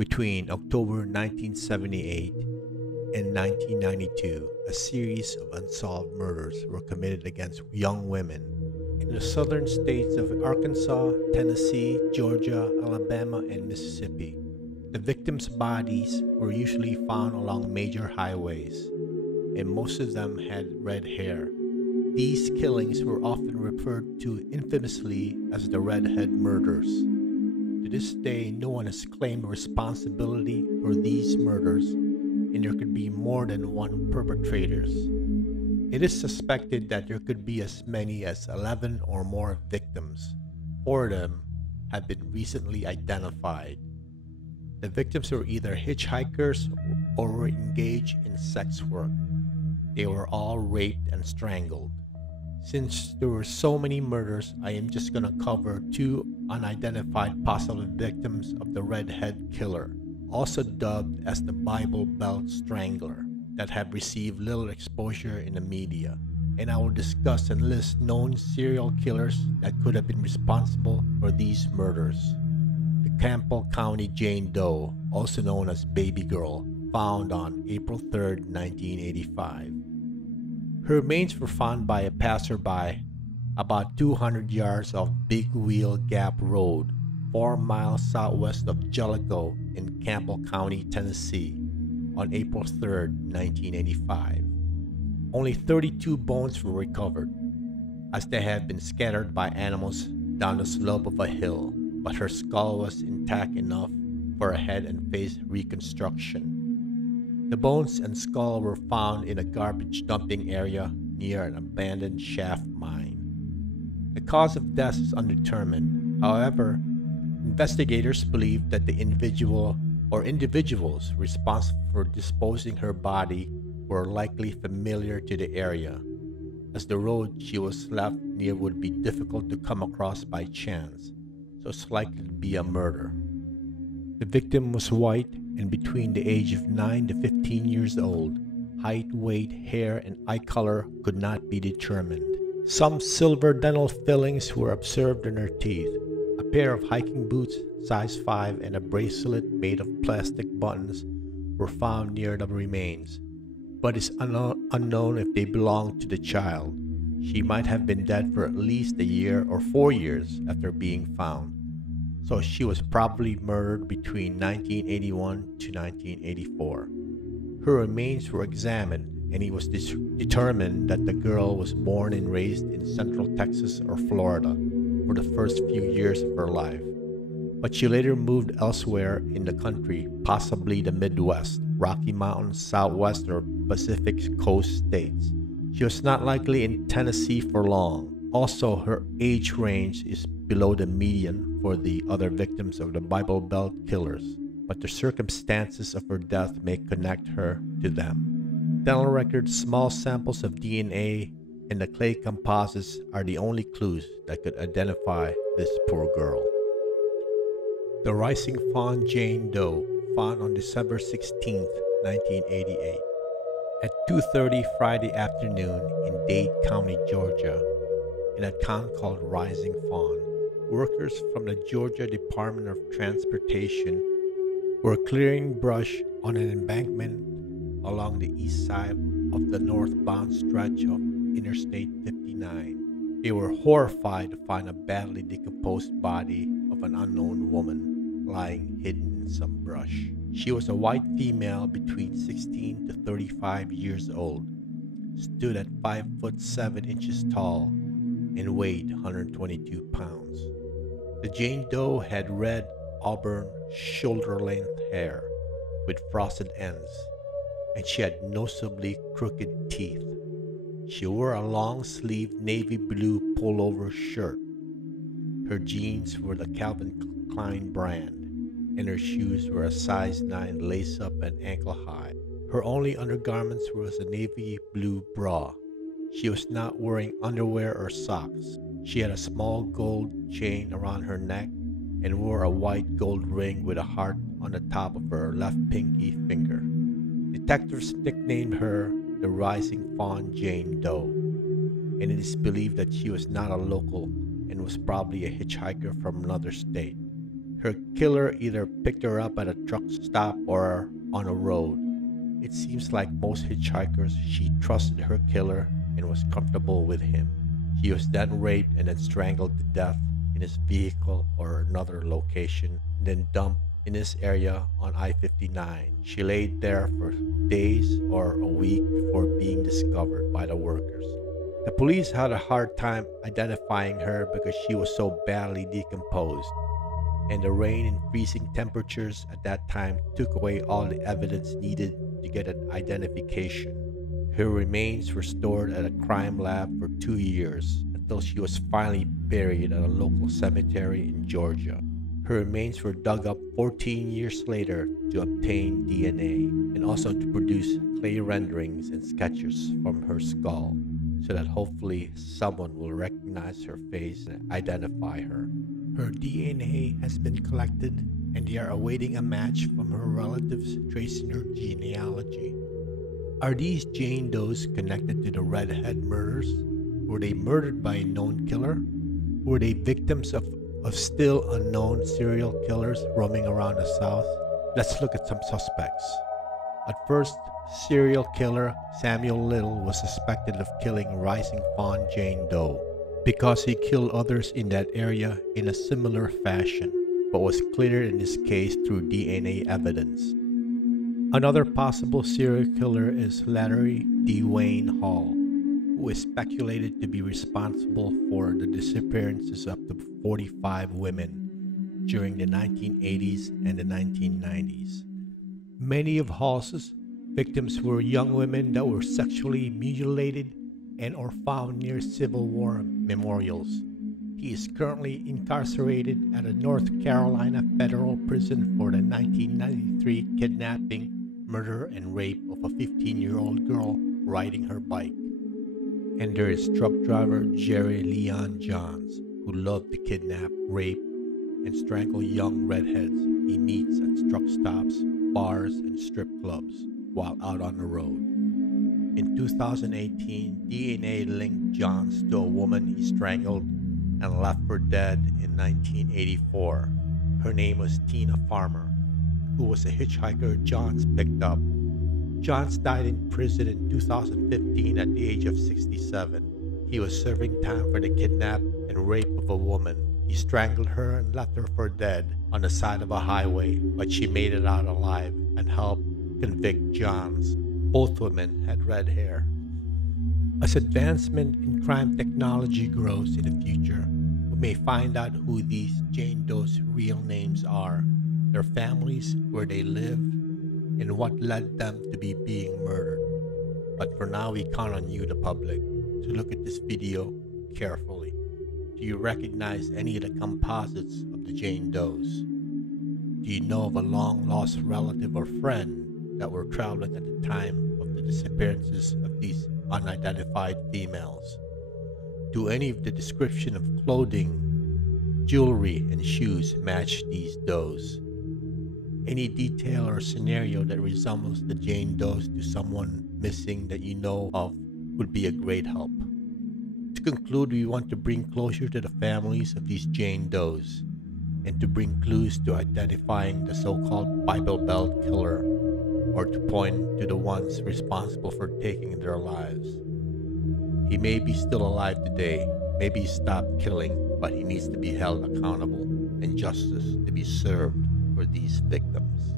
Between October 1978 and 1992, a series of unsolved murders were committed against young women in the southern states of Arkansas, Tennessee, Georgia, Alabama, and Mississippi. The victims' bodies were usually found along major highways, and most of them had red hair. These killings were often referred to infamously as the Redhead Murders. To this day, no one has claimed responsibility for these murders, and there could be more than one perpetrators. It is suspected that there could be as many as 11 or more victims. 4 of them have been recently identified. The victims were either hitchhikers or were engaged in sex work. They were all raped and strangled. Since there were so many murders, I am just going to cover 2 unidentified possible victims of the Redhead Killer, also dubbed as the Bible Belt Strangler, that have received little exposure in the media. And I will discuss and list known serial killers that could have been responsible for these murders. The Campbell County Jane Doe, also known as Baby Girl, found on April 3, 1985. Her remains were found by a passerby about 200 yards of Big Wheel Gap Road, 4 miles southwest of Jellicoe in Campbell County, Tennessee, on April 3, 1985. Only 32 bones were recovered, as they had been scattered by animals down the slope of a hill, but her skull was intact enough for a head and face reconstruction. The bones and skull were found in a garbage dumping area near an abandoned shaft mine. The cause of death is undetermined. However, investigators believe that the individual or individuals responsible for disposing her body were likely familiar to the area, as the road she was left near would be difficult to come across by chance, so it's likely to be a murder. The victim was white and between the age of 9 to 15 years old. Height, weight, hair, and eye color could not be determined. Some silver dental fillings were observed in her teeth. A pair of hiking boots, size 5, and a bracelet made of plastic buttons were found near the remains, but it's unknown if they belonged to the child. She might have been dead for at least a year or 4 years after being found, so she was probably murdered between 1981 to 1984. Her remains were examined, and it was determined that the girl was born and raised in Central Texas or Florida for the first few years of her life, but she later moved elsewhere in the country, possibly the Midwest, Rocky Mountains, Southwest, or Pacific Coast states. She was not likely in Tennessee for long. Also, her age range is below the median for the other victims of the Bible Belt killers, but the circumstances of her death may connect her to them. Dental records, small samples of DNA, and the clay composites are the only clues that could identify this poor girl. The Rising Fawn Jane Doe, found on December 16, 1988. At 2:30 Friday afternoon in Dade County, Georgia, in a town called Rising Fawn, workers from the Georgia Department of Transportation were clearing brush on an embankment along the east side of the northbound stretch of Interstate 59. They were horrified to find a badly decomposed body of an unknown woman lying hidden in some brush. She was a white female between 16 to 35 years old, stood at 5 foot 7 inches tall, and weighed 122 pounds. The Jane Doe had red auburn shoulder-length hair with frosted ends, and she had noticeably crooked teeth. She wore a long-sleeved navy blue pullover shirt. Her jeans were the Calvin Klein brand, and her shoes were a size 9 lace-up and ankle-high. Her only undergarments was a navy blue bra. She was not wearing underwear or socks. She had a small gold chain around her neck and wore a white gold ring with a heart on the top of her left pinky finger. Detectives nicknamed her the Rising Fawn Jane Doe, and it is believed that she was not a local and was probably a hitchhiker from another state. Her killer either picked her up at a truck stop or on a road. It seems like most hitchhikers, she trusted her killer and was comfortable with him. She was then raped and then strangled to death in his vehicle or another location, and then dumped in this area on I-59. She laid there for days or a week before being discovered by the workers. The police had a hard time identifying her because she was so badly decomposed, and the rain and freezing temperatures at that time took away all the evidence needed to get an identification. Her remains were stored at a crime lab for 2 years until she was finally buried at a local cemetery in Georgia. Her remains were dug up 14 years later to obtain DNA and also to produce clay renderings and sketches from her skull so that hopefully someone will recognize her face and identify her. Her DNA has been collected and they are awaiting a match from her relatives tracing her genealogy. Are these Jane Does connected to the Redhead Murders? Were they murdered by a known killer? Were they victims of still unknown serial killers roaming around the South? Let's look at some suspects. At first, serial killer Samuel Little was suspected of killing Rising Fawn Jane Doe because he killed others in that area in a similar fashion, but was cleared in this case through DNA evidence. Another possible serial killer is Larry D. Wayne Hall, who is speculated to be responsible for the disappearances of up to 45 women during the 1980s and the 1990s. Many of Hall's victims were young women that were sexually mutilated and or found near Civil War memorials. He is currently incarcerated at a North Carolina federal prison for the 1993 kidnapping, murder, and rape of a 15-year-old girl riding her bike. And there is truck driver Jerry Leon Johns, who loved to kidnap, rape, and strangle young redheads he meets at truck stops, bars, and strip clubs while out on the road. In 2018, DNA linked Johns to a woman he strangled and left for dead in 1984. Her name was Tina Farmer, who was a hitchhiker Johns picked up. Johns died in prison in 2015 at the age of 67. He was serving time for the kidnap and rape of a woman. He strangled her and left her for dead on the side of a highway, but she made it out alive and helped convict Johns. Both women had red hair. As advancement in crime technology grows in the future, we may find out who these Jane Doe's real names are, their families, where they live, and what led them to be being murdered. But for now, we count on you, the public, to look at this video carefully. Do you recognize any of the composites of the Jane Does? Do you know of a long-lost relative or friend that were traveling at the time of the disappearances of these unidentified females? Do any of the description of clothing, jewelry, and shoes match these does? Any detail or scenario that resembles the Jane Does to someone missing that you know of would be a great help. To conclude, we want to bring closure to the families of these Jane Does and to bring clues to identifying the so-called Bible Belt killer, or to point to the ones responsible for taking their lives. He may be still alive today, maybe he stopped killing, but he needs to be held accountable and justice to be served for these victims.